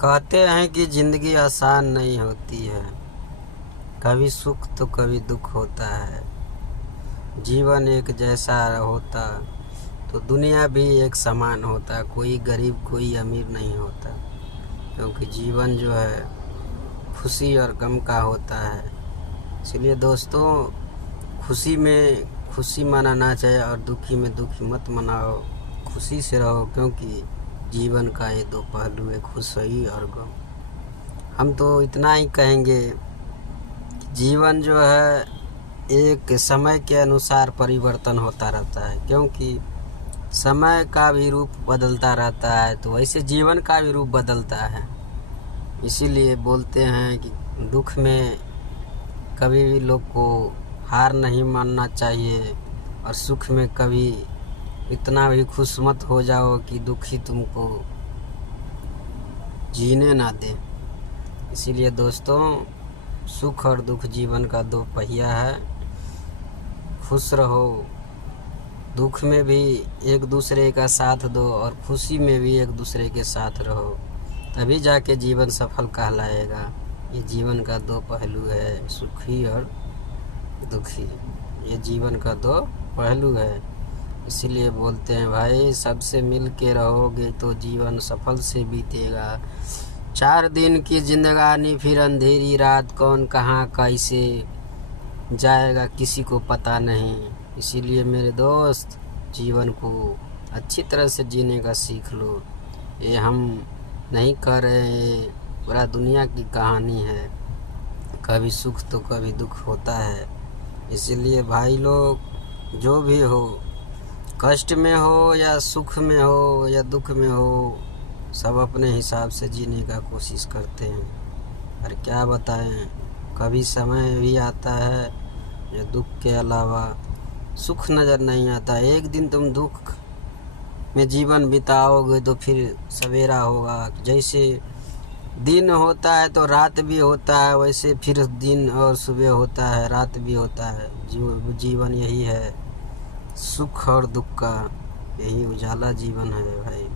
कहते हैं कि ज़िंदगी आसान नहीं होती है, कभी सुख तो कभी दुख होता है। जीवन एक जैसा होता तो दुनिया भी एक समान होता, कोई गरीब कोई अमीर नहीं होता। क्योंकि जीवन जो है खुशी और गम का होता है। इसलिए दोस्तों, खुशी में खुशी मनाना चाहिए और दुखी में दुखी मत मनाओ, खुशी से रहो। क्योंकि जीवन का ये दो पहलू है, खुशी और गम। हम तो इतना ही कहेंगे कि जीवन जो है एक समय के अनुसार परिवर्तन होता रहता है। क्योंकि समय का भी रूप बदलता रहता है, तो वैसे जीवन का भी रूप बदलता है। इसीलिए बोलते हैं कि दुख में कभी भी लोग को हार नहीं मानना चाहिए, और सुख में कभी इतना भी खुश मत हो जाओ कि दुखी तुमको जीने ना दे। इसीलिए दोस्तों, सुख और दुख जीवन का दो पहिया है। खुश रहो, दुख में भी एक दूसरे का साथ दो और खुशी में भी एक दूसरे के साथ रहो, तभी जाके जीवन सफल कहलाएगा। ये जीवन का दो पहलू है, सुखी और दुखी। ये जीवन का दो पहलू है। इसीलिए बोलते हैं भाई, सबसे मिल के रहोगे तो जीवन सफल से बीतेगा। 4 दिन की जिंदगानी फिर अंधेरी रात, कौन कहाँ कैसे जाएगा किसी को पता नहीं। इसीलिए मेरे दोस्त, जीवन को अच्छी तरह से जीने का सीख लो। ये हम नहीं कह रहे हैं, पूरा दुनिया की कहानी है। कभी सुख तो कभी दुख होता है। इसलिए भाई लोग, जो भी हो, कष्ट में हो या सुख में हो या दुख में हो, सब अपने हिसाब से जीने का कोशिश करते हैं। और क्या बताएं, कभी समय भी आता है जो दुख के अलावा सुख नज़र नहीं आता। एक दिन तुम दुख में जीवन बिताओगे तो फिर सवेरा होगा। जैसे दिन होता है तो रात भी होता है, वैसे फिर दिन और सुबह होता है, रात भी होता है। जीवन यही है, सुख और दुख का यही उजाला जीवन है भाई।